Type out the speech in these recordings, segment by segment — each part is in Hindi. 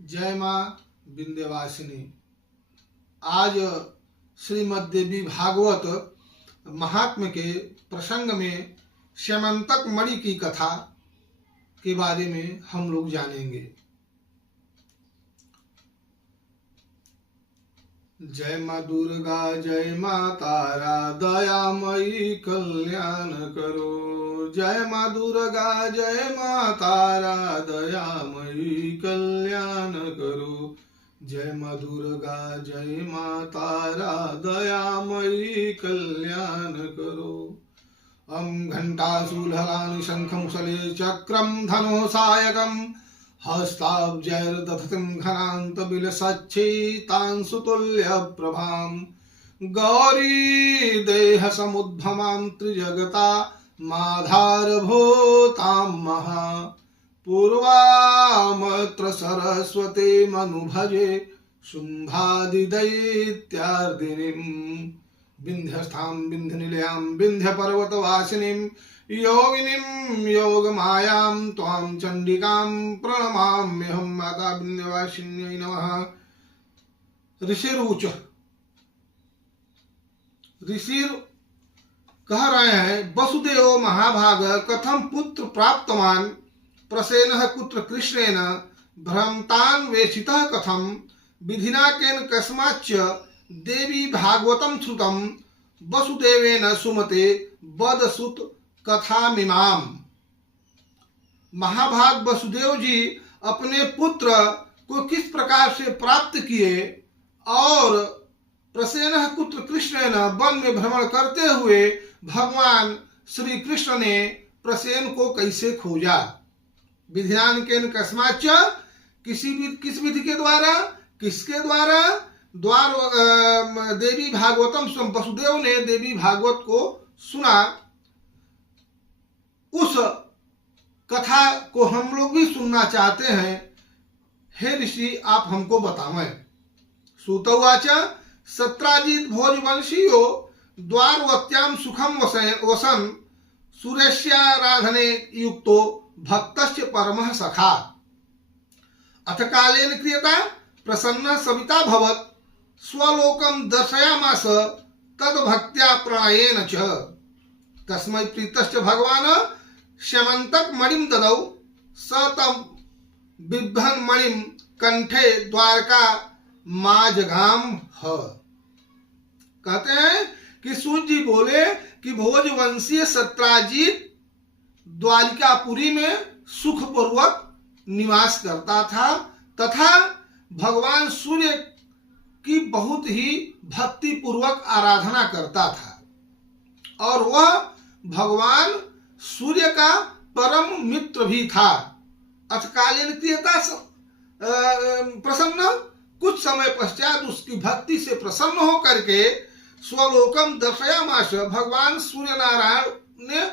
जय माँ विंध्यवासिनी। आज श्रीमद्देवी भागवत महात्म्य के प्रसंग में श्यमंतक मणि की कथा के बारे में हम लोग जानेंगे। जय माँ दुर्गा जय माँ तारा दयामयी कल्याण करो। जय माँ दुर्गा जय माँ तारा दयामयी कल्याण करो। जय माँ दुर्गा जय माँ तारा दयामयी कल्याण करो। घंटाशूलहलानि शंखमुसले चक्रम धनुषायकम् हस्ताब्जैर्दधतिं घनान्तबिलसच्छितांशुतुल्यप्रभां गौरी देहसमुद्भवां त्रिजगता माधारभूतां महा पूर्वामत्र सरस्वती मनुभजे शुम्भादिदैत्यार्दिनीं विन्ध्यस्थां विन्ध्यनिलयां विन्ध्यपर्वतवासिनीं योगिनीं योगमायां त्वां चंडिकां प्रणमाम्यहं। माता विंध्यवासिन्यै नमः। ऋषिरुच ऋषि कह रहे हैं, वसुदेव महाभाग कथम पुत्र प्राप्तवान प्रसेनः कुत्र कृष्णेन भ्रमतान्वेषितः कथम विधिना केन कस्माच्च देवी भागवतं श्रुतं वसुदेवेन सुमते वदसुत कथामिमाम। महाभाग वसुदेव जी अपने पुत्र को किस प्रकार से प्राप्त किए और प्रसेनः पुत्र कृष्ण वन में भ्रमण करते हुए भगवान श्री कृष्ण ने प्रसेन को कैसे खोजा। विधिनान केन कस्माच्च किस विधि के द्वारा, किसके द्वारा? देवी भागवतम स्वयं वसुदेव ने देवी भागवत को सुना। उस कथा को हम लोग भी सुनना चाहते हैं। हे ऋषि, आप हमको बतावें। सूतवाच सत्राजित भोजवंशीयो द्वारवत्याम सुखम वसन सुरेश्याराधने युक्तो भक्तस्य परमः सखा अथ कालेन क्रियता प्रसन्न सविता भवत स्वलोकम दर्शयामास तद भक्त्या प्रणयेन च तस्मै प्रीतश्च भगवान श्यमंतक मणिम ददौ स तम बिभ्रन मणिम कंठे द्वारका माजगाम ह। कहते हैं कि सूर्य जी बोले कि भोजवंशीय सत्राजित द्वारिकापुरी में सुखपूर्वक निवास करता था तथा भगवान सूर्य की बहुत ही भक्ति पूर्वक आराधना करता था और वह भगवान सूर्य का परम मित्र भी था। अथकालीन क्रियता प्रसन्न, कुछ समय पश्चात उसकी भक्ति से प्रसन्न होकर के स्वलोकम दर्शयामास, भगवान सूर्य नारायण ने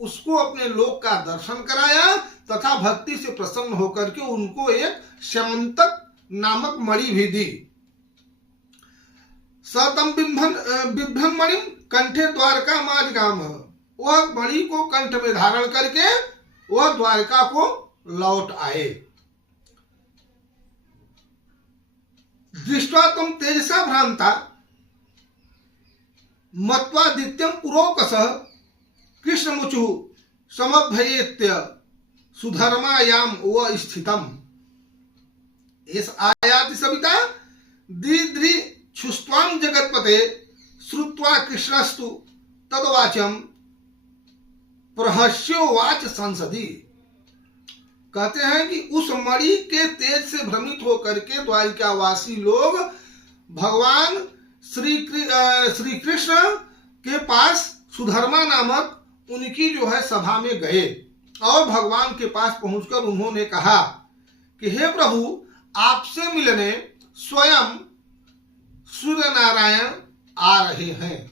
उसको अपने लोक का दर्शन कराया तथा भक्ति से प्रसन्न होकर के उनको एक श्यमंतक नामक मणि भी दी। सतम बिभ्रन मणि कंठे द्वारका माजगाम, वह मणि को कंठ में धारण करके वह द्वारका को लौट आए। दृष्ट्वा तुम तेजसा भ्रांता मत्वादित्यम पुरोकसः कृष्णमुचु समभयेत्य सुधर्मायाम व स्थितम। इस आयाति सविता दीद्रि छुस्त्वाम जगतपते श्रुत्वा कृष्णस्तु तदवाचम प्रहस्योवाच संसदी। कहते हैं कि उस मणि के तेज से भ्रमित होकर के द्वारिकावासी लोग भगवान श्री कृष्ण के पास सुधर्मा नामक उनकी जो है सभा में गए और भगवान के पास पहुंचकर उन्होंने कहा कि हे प्रभु, आपसे मिलने स्वयं सूर्य नारायण आ रहे हैं।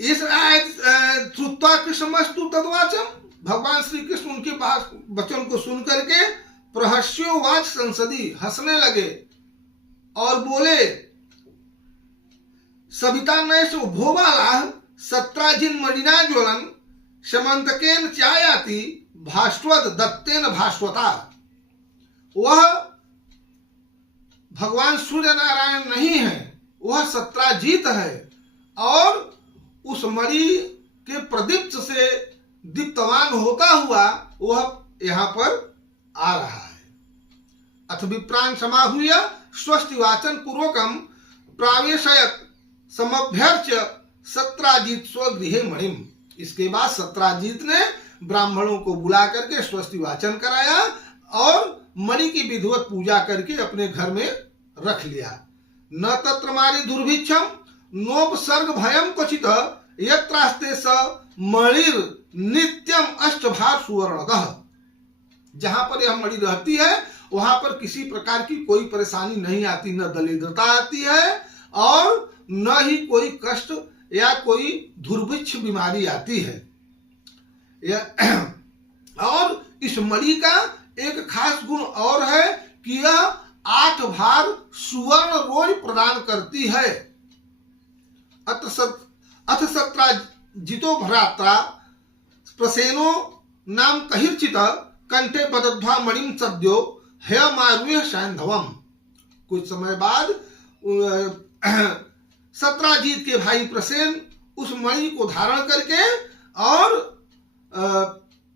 इस श्रुत्वा कृष्णमस्तु तद्वाचम, भगवान श्री कृष्ण उनके पास वचन को सुन करके प्रहस्योवाच संसदी, हंसने लगे और बोले, सविता नैष भोबाला सत्राजिन मणिना ज्वलन शमंतकेन चायाति भास्वत दत्तेन भास्वता। वह भगवान सूर्य नारायण नहीं है, वह सत्राजीत है और उस मणि के प्रदीप्त से दीप्तवान होता हुआ वह यहाँ पर आ रहा है। अथ विप्रान समाहूय स्वस्ति वाचन पूर्वकम प्रावेशयत समभ्यर्च्य सत्राजीत स्वगृहे मणिम। इसके बाद सत्राजीत ने ब्राह्मणों को बुला करके स्वस्ति वाचन कराया और मणि की विधिवत पूजा करके अपने घर में रख लिया। न तत्र मारी दुर्भिक्षम नोपसर्ग भयम क्वचित यत्रास्ते स मणिर नित्यम अष्टभार सुवर्णतः। जहां पर यह मणि रहती है वहां पर किसी प्रकार की कोई परेशानी नहीं आती, न दरिद्रता आती है और न ही कोई कष्ट या कोई दुर्भिक्ष बीमारी आती है। और इस मणि का एक खास गुण और है कि यह 8 भार सुवर्ण रोज प्रदान करती है। अथ सत्राजितो भ्रात्रा प्रसेनो नाम कहिर्चित कंठे बदध्वा मणिम सद्यो है मारुह सैंधवम। कुछ समय बाद सत्राजीत के भाई प्रसेन उस मणि को धारण करके और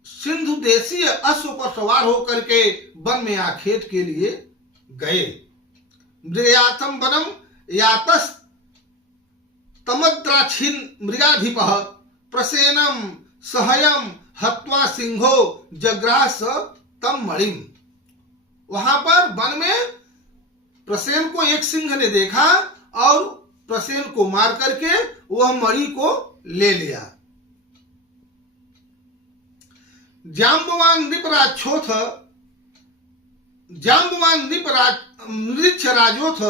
सिंधु देशीय अश्व पर सवार होकर के वन में आखेट के लिए गए। मृगयाथम वनम यातस तमद्राक्षिन मृगाधिपः प्रसेनम सहयम हत्वा सिंहो जग्राह स तम मणिम। वहां पर वन में प्रसेन को एक सिंह ने देखा और प्रसेन को मार करके वह मणि को ले लिया। जाम्बवान नृपराक्षोथ नृक्षराजोथ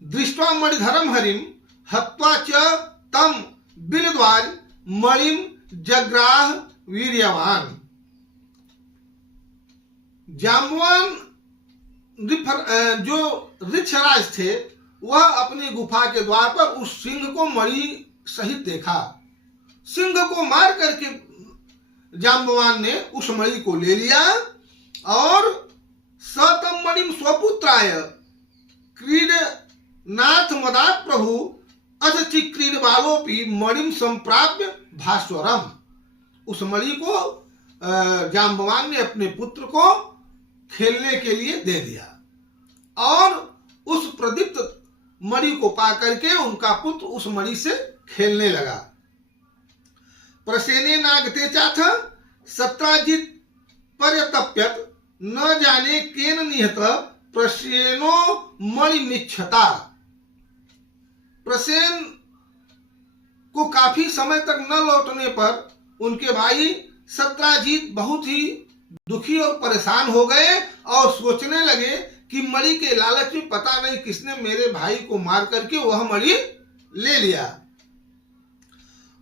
दृष्ट्वा मणिधरम हरिम हत्वा च तम बिलद्वार मणिम जग्राह वीर्यवान। जाम्बवान जो ऋक्षराज थे वह अपनी गुफा के द्वार पर उस सिंह को मणि सहित देखा। सिंह को मार करके जाम्बवान ने उस मणि को ले लिया और सतम मणिम स्वपुत्राय क्रीडनाथ मदात प्रभु अथ चिक्रीड बालोपी मणिम संप्राप्य भास्वरम। उस मणि को जाम्बवान ने अपने पुत्र को खेलने के लिए दे दिया और उस प्रदीप्त मणि को पा करके उनका पुत्र उस मणि से खेलने लगा। प्रसेने नागते चाथ सत्राजित पर्यतप्यत न जाने केन निहत प्रसेनो मणि मिच्छता। प्रसेन को काफी समय तक न लौटने पर उनके भाई सत्राजीत बहुत ही दुखी और परेशान हो गए और सोचने लगे कि मणि के लालच में पता नहीं किसने मेरे भाई को मार करके वह मणि ले लिया।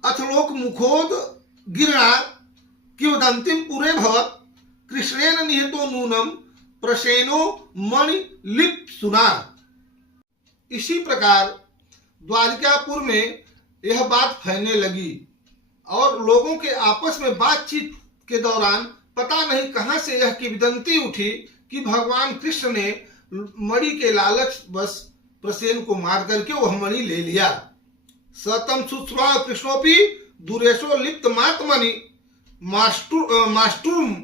अथलोक मुखोद गिरणा किवदंतिम पुरे भवत कृष्णेन निहतो नूनम प्रसेनो मणि लिप सुना। इसी प्रकार द्वारिकापुर में यह बात फैलने लगी और लोगों के आपस में बातचीत के दौरान पता नहीं कहां से यह किंवदंती उठी कि भगवान कृष्ण ने मणि के लालच बस प्रसेन को मार करके वह मणि ले लिया। सतम सुश्वा कृष्णोपि दुरेशो लिप्त मातमणि मास्टुम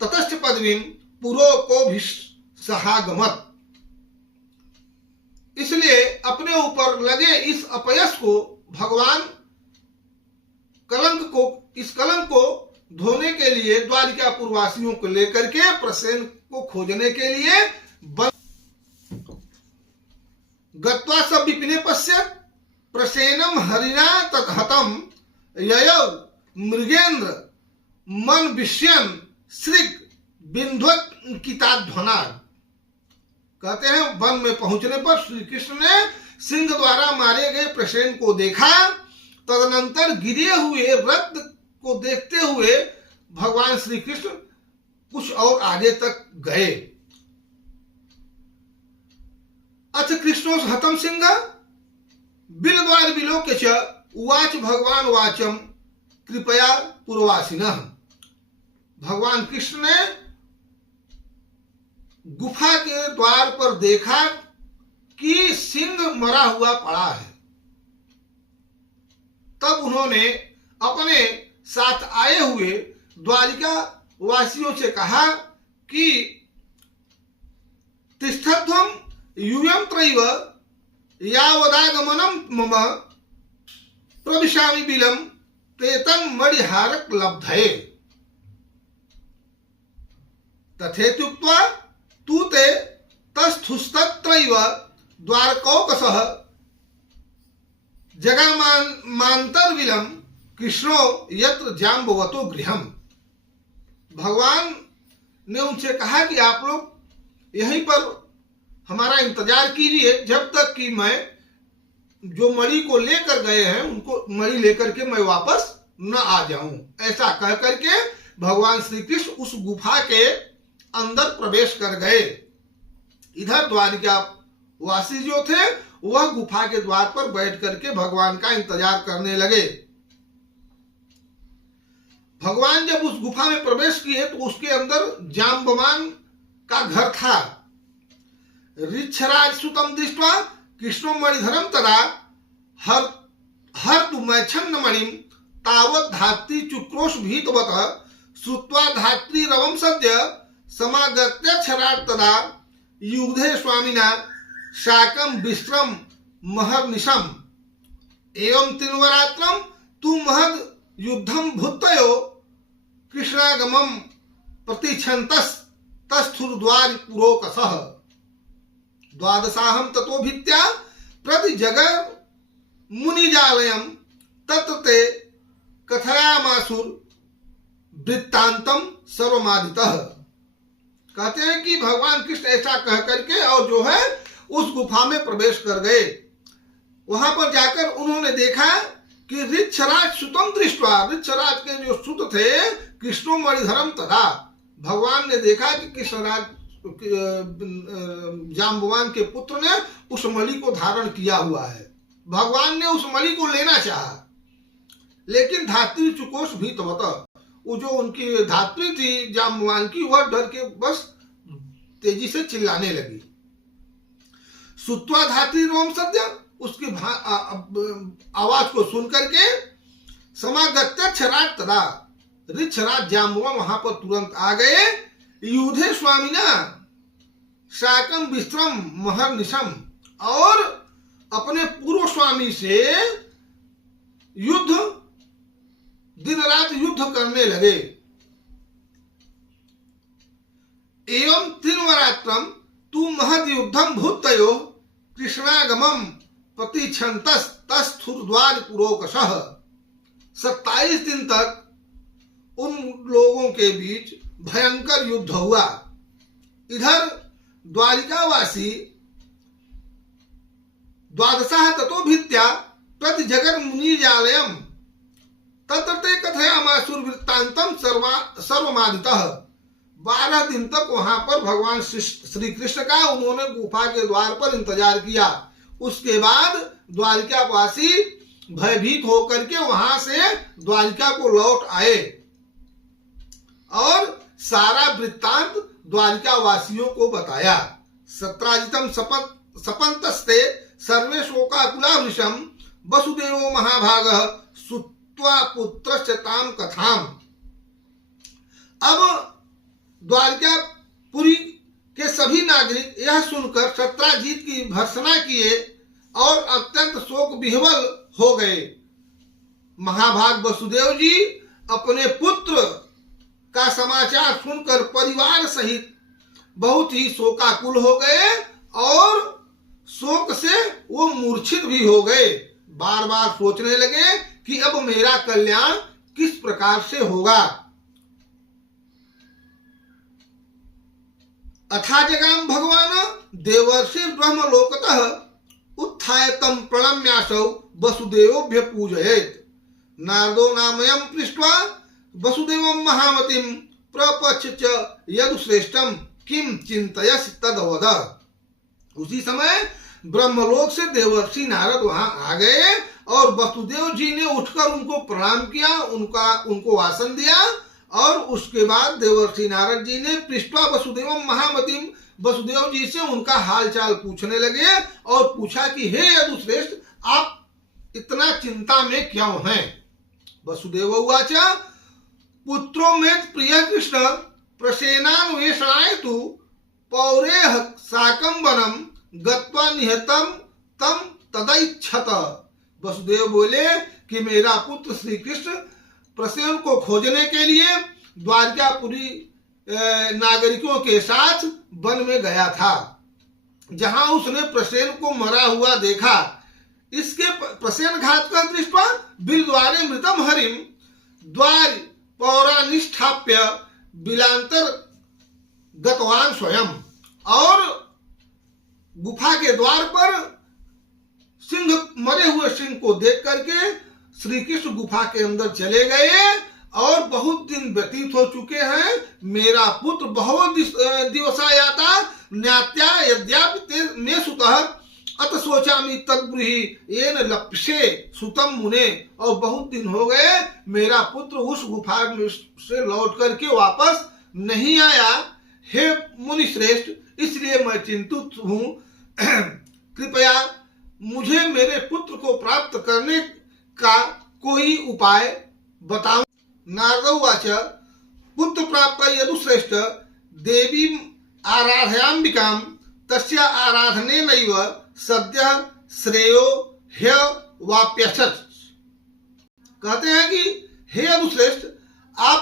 ततश्च पदवीम पुरो को भी सहागमत। इसलिए अपने ऊपर लगे इस अपयश को भगवान इस कलंक को धोने के लिए द्वारिकापुर वासियों को लेकर के प्रसेन को खोजने के लिए गत्वा सब विपिने पश्यत प्रसेनम हरिणा तत्हतम ययौ मृगेंद्र मन विष्यन श्रीक बिंध्वत किताध्वना। कहते हैं वन में पहुंचने पर श्री कृष्ण ने सिंह द्वारा मारे गए प्रसेन को देखा। तदनंतर गिरे हुए रक्त को देखते हुए भगवान श्री कृष्ण कुछ और आगे तक गए। अथ कृष्णो हतम सिंह बिलद्वार विलोक्य च उवाच भगवान वाचम कृपया पुरवासिनः। भगवान कृष्ण ने गुफा के द्वार पर देखा कि सिंह मरा हुआ पड़ा है। तब उन्होंने अपने साथ आए हुए द्वारिका वासियों से कहा कि तिष्ठध्वम यूयं त्रैव यावदागमनम मम प्रविशामि बिलम तेतं मणिहारक लब्धये तथेत्युक्त्वा तू ते तस्थुस्तत्रैव द्वारकौकसः जगामान्तर्विलम कृष्णो यत्र जाम्बवतो गृहम। भगवान ने उनसे कहा कि आप लोग यहीं पर हमारा इंतजार कीजिए जब तक कि मैं जो मणि को लेकर गए हैं उनको मणि लेकर के मैं वापस न आ जाऊं। ऐसा कह करके भगवान श्री कृष्ण उस गुफा के अंदर प्रवेश कर गए। इधर द्वारिका वासी जो थे वह गुफा के द्वार पर बैठ करके भगवान का इंतजार करने लगे। भगवान जब उस गुफा में प्रवेश किए तो उसके अंदर जाम्बवान का घर था। ऋक्षराज सुतम दृष्ट्वा कृष्णो मणिधरम तदा हर तुमैच्छन्न मणिम तावत धात्री चुक्रोश भीतवत श्रुत्वा धात्री रवम सद्य समागत्य क्षराट तदा युधे स्वामिना शाकम विश्रम महर्निशम एवं तिन्वरात्रम तु महद युद्धम भूतयो कृष्णागमम प्रतीक्षन्तस तस्थुर्द्वार पुरोकसः द्वादशाहम ततो भित्त्या प्रति जगर मुनिजालयम तत्र ते कथयामासुर वृत्तांतम सर्वमादितः। कहते हैं कि भगवान कृष्ण ऐसा कह करके और जो है उस गुफा में प्रवेश कर गए। वहां पर जाकर उन्होंने देखा कि ऋक्षराज सुतम दृष्टवा, ऋक्षराज के जो सुत थे कृष्णो मणिधरम तदा, भगवान ने देखा कि कृष्णराज जाम्बवान के पुत्र ने उस मणि को धारण किया हुआ है। भगवान ने उस मणि को लेना चाहा लेकिन धात्री चुकोश भीतवत, वो जो उनकी धात्री थी जाम्बवान की वह डर के बस तेजी से चिल्लाने लगी। सुत्वा धात्री रोम सद्य, उसकी आवाज को सुन करके समागत्य क्षराट तदा, ऋक्षराज जाम्बवान वहां पर तुरंत आ गए। युधे स्वामिना शाकम विश्रम महर्निशम, और अपने पूर्व स्वामी से युद्ध दिन रात युद्ध करने लगे। एवं तिन्वरात्रम तु महद युद्धम भूतयो कृष्णागमम प्रतीक्षन्तस तस्थुर्द्वार पुरोकसः। 27 दिन तक उन लोगों के बीच भयंकर युद्ध हुआ। इधर द्वारिकावासी द्वादशः ततो भित्त्या प्रति जगर मुनिजालयम तत्र ते कथयामासुर वृत्तांतम सर्वमादितः। 12 दिन तक वहां पर भगवान श्री कृष्ण का उन्होंने गुफा के द्वार पर इंतजार किया। उसके बाद द्वारिकावासी भयभीत होकर के वहां से द्वारिका को लौट आए और सारा वृत्तांत द्वारिका वासियों को बताया। सत्राजितम सपंतस्ते सर्वे शोकाकुला वृषम वसुदेवो महाभागः सुत्वा पुत्रश्च ताम कथाम। अब द्वारिकापुरी के सभी नागरिक यह सुनकर सत्राजीत की भर्त्सना किए और अत्यंत शोक विह्वल हो गए। महाभाग वसुदेव जी अपने पुत्र का समाचार सुनकर परिवार सहित बहुत ही शोकाकुल हो गए और शोक से वो मूर्छित भी हो गए। बार बार सोचने लगे कि अब मेरा कल्याण किस प्रकार से होगा। अथा जगाम भगवान देवर्षि ब्रह्मलोकतः उत्थाय तम प्रणम्यासौ वसुदेवोभ्य पूजयेत्। नारदो नामयं पृष्ट्वा वसुदेवं महामतिं प्रपच्छ च यदुश्रेष्ठं किम चिंतयसि तदवद। उसी समय ब्रह्मलोक से देवर्षि नारद वहां आ गए और वसुदेव जी ने उठकर उनको प्रणाम किया, उनको आसन दिया और उसके बाद देवर्षि नारद जी ने पृष्ठवा वसुदेवम महामतिम, वसुदेव जी से उनका हालचाल पूछने लगे और पूछा कि हे यदुश्रेष्ठ, आप इतना चिंता में क्यों हैं? वसुदेव उवाच पुत्रो में प्रिय कृष्ण प्रसेनान्वेषणाय तु पौरेह साकं वनं गत्वा निहतं तम तदैच्छत। वसुदेव बोले कि मेरा पुत्र श्री कृष्ण प्रसेन को खोजने के लिए द्वारकापुरी नागरिकों के साथ वन में गया था, जहां उसने प्रसेन को मरा हुआ देखा। इसके प्रसेन घात का दृष्टवा बिलद्वारे मृतम हरिम द्वार पौरानिष्ठाप्य बिलांतर गतवान स्वयं। और गुफा के द्वार पर मरे हुए सिंह को देख करके श्री कृष्ण गुफा के अंदर चले गए और बहुत दिन व्यतीत हो चुके हैं, मेरा पुत्र बहुत दिवसायाता न्यात्या यद्यापि मे सुतः अत सोचामि तद्ब्रूहि येन लप्स्ये सुतम मुने। और बहुत दिन हो गए मेरा पुत्र उस गुफा से लौट करके वापस नहीं आया, हे मुनि श्रेष्ठ, इसलिए मैं चिंतित हूँ। कृपया मुझे मेरे पुत्र को प्राप्त करने का कोई उपाय बताओ। नारद उवाच पुत्र प्राप्त यदुश्रेष्ठ देवी आराधयाम्बिकां तस्या आराधनेनैव सद्य श्रेयो ह्य वाप्यसत्। कहते हैं कि हे यदुश्रेष्ठ, आप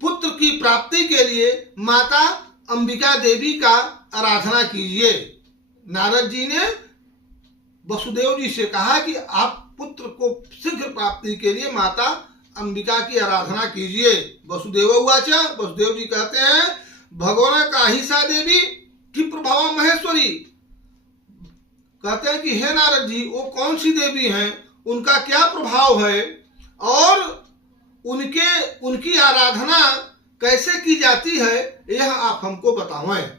पुत्र की प्राप्ति के लिए माता अंबिका देवी का आराधना कीजिए। नारद जी ने वसुदेव जी से कहा कि आप पुत्र को शीघ्र प्राप्ति के लिए माता अंबिका की आराधना कीजिए। वसुदेव उवाच, वसुदेव जी कहते हैं भगवान काहिसा देवी की प्रभाव महेश्वरी। कहते हैं कि हे नारद जी, वो कौन सी देवी हैं, उनका क्या प्रभाव है और उनकी आराधना कैसे की जाती है, यह आप हमको बताएं।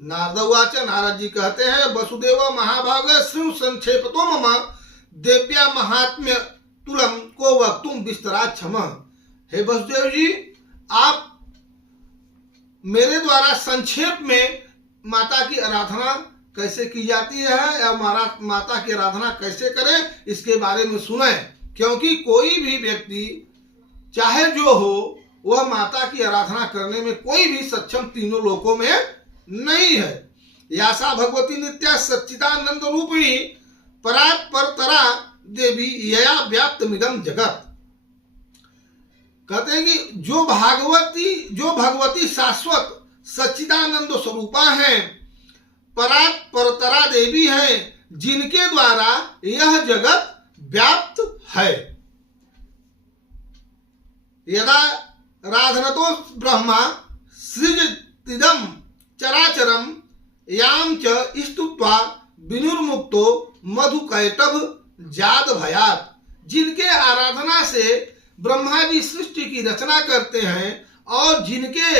नारद उवाच, नारद जी कहते हैं वसुदेव महाभाग श्रृणु संक्षेपतो मम देव्या महात्म्य तुलम को वक्तुम विस्तराक्षम। हे वसुदेव जी, आप मेरे द्वारा संक्षेप में माता की आराधना कैसे की जाती है या माता की आराधना कैसे करें, इसके बारे में सुने, क्योंकि कोई भी व्यक्ति चाहे जो हो वह माता की आराधना करने में कोई भी सक्षम तीनों लोकों में नहीं है। यासा भगवती नित्या सच्चिदानंद रूपिणी परात् परतरा देवी यया व्याप्त मिदम जगत। कहते हैं कि जो भगवती शाश्वत सच्चिदानंद स्वरूपा हैं, परात् परतरा देवी हैं, जिनके द्वारा यह जगत व्याप्त है। यदा राधनतो ब्रह्मा सृजतिदं चराचरम याम च स्तुत्वा विनुर्मुक्तो मधुकैटभ जात भयात। जिनके आराधना से ब्रह्मा जी सृष्टि की रचना करते हैं और जिनके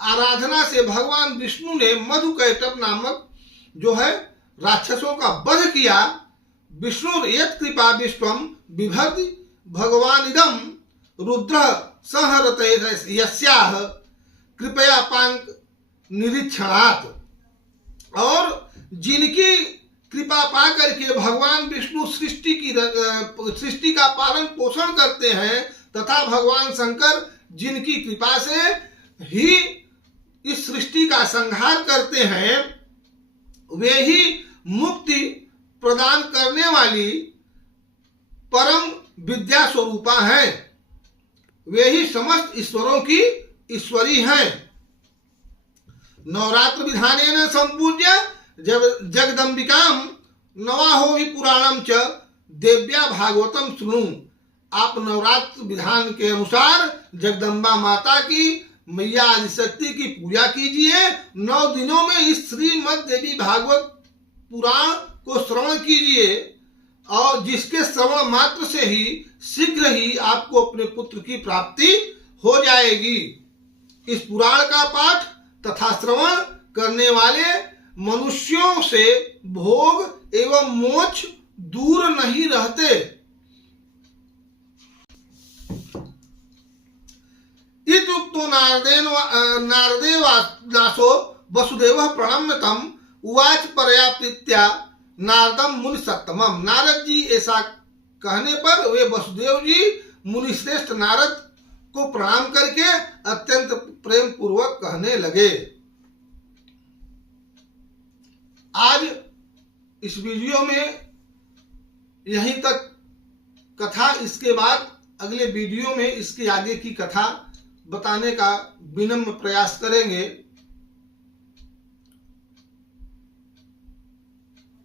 आराधना से भगवान विष्णु ने मधुकैटभ नामक जो है राक्षसों का वध किया। विष्णु यत् कृपा विश्वम बिभर्ति भगवान इदम रुद्र संहरते यस्याह कृपया पांक निरीक्षणात्। और जिनकी कृपा पा करके भगवान विष्णु सृष्टि का पालन पोषण करते हैं तथा भगवान शंकर जिनकी कृपा से ही इस सृष्टि का संहार करते हैं, वे ही मुक्ति प्रदान करने वाली परम विद्या स्वरूपा हैं। वे ही समस्त ईश्वरों की ईश्वरी हैं। नवरात्र विधानेन संपूज्य जगदम्बिकाम नवाहो ही पुराणम च देव्या भागवतम सुनु। आप नवरात्र विधान के अनुसार जगदम्बा माता की मैया आदिशक्ति की पूजा कीजिए। 9 दिनों में इस श्रीमद् देवी भागवत पुराण को श्रवण कीजिए और जिसके श्रवण मात्र से ही शीघ्र ही आपको अपने पुत्र की प्राप्ति हो जाएगी। इस पुराण का पाठ तथा श्रवण करने वाले मनुष्यों से भोग एवं मोक्ष दूर नहीं रहते। इत्युक्तो नारदेवासो वसुदेव प्रणम्य तम उवाच परया प्रीत्या नारदम मुनि सत्तमम। नारद जी ऐसा कहने पर वे वसुदेव जी मुनि श्रेष्ठ नारद को प्रणाम करके अत्यंत प्रेम पूर्वक कहने लगे। आज इस वीडियो में यहीं तक कथा, इसके बाद अगले वीडियो में इसके आगे की कथा बताने का विनम्र प्रयास करेंगे।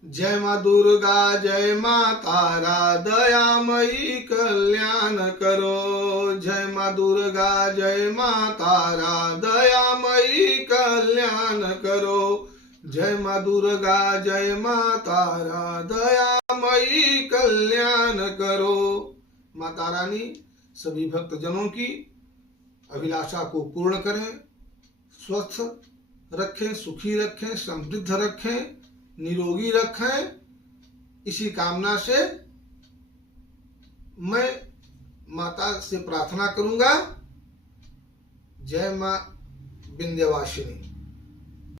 जय माँ दुर्गा जय माँ तारा दयामयी कल्याण करो। जय माँ दुर्गा जय माँ तारा दयामयी कल्याण करो। जय माँ दुर्गा जय माँ तारा दयामयी कल्याण करो। माता रानी सभी भक्तजनों की अभिलाषा को पूर्ण करें, स्वस्थ रखें, सुखी रखें, समृद्ध रखें, निरोगी रखें। इसी कामना से मैं माता से प्रार्थना करूंगा। जय मां विंध्यवासिनी।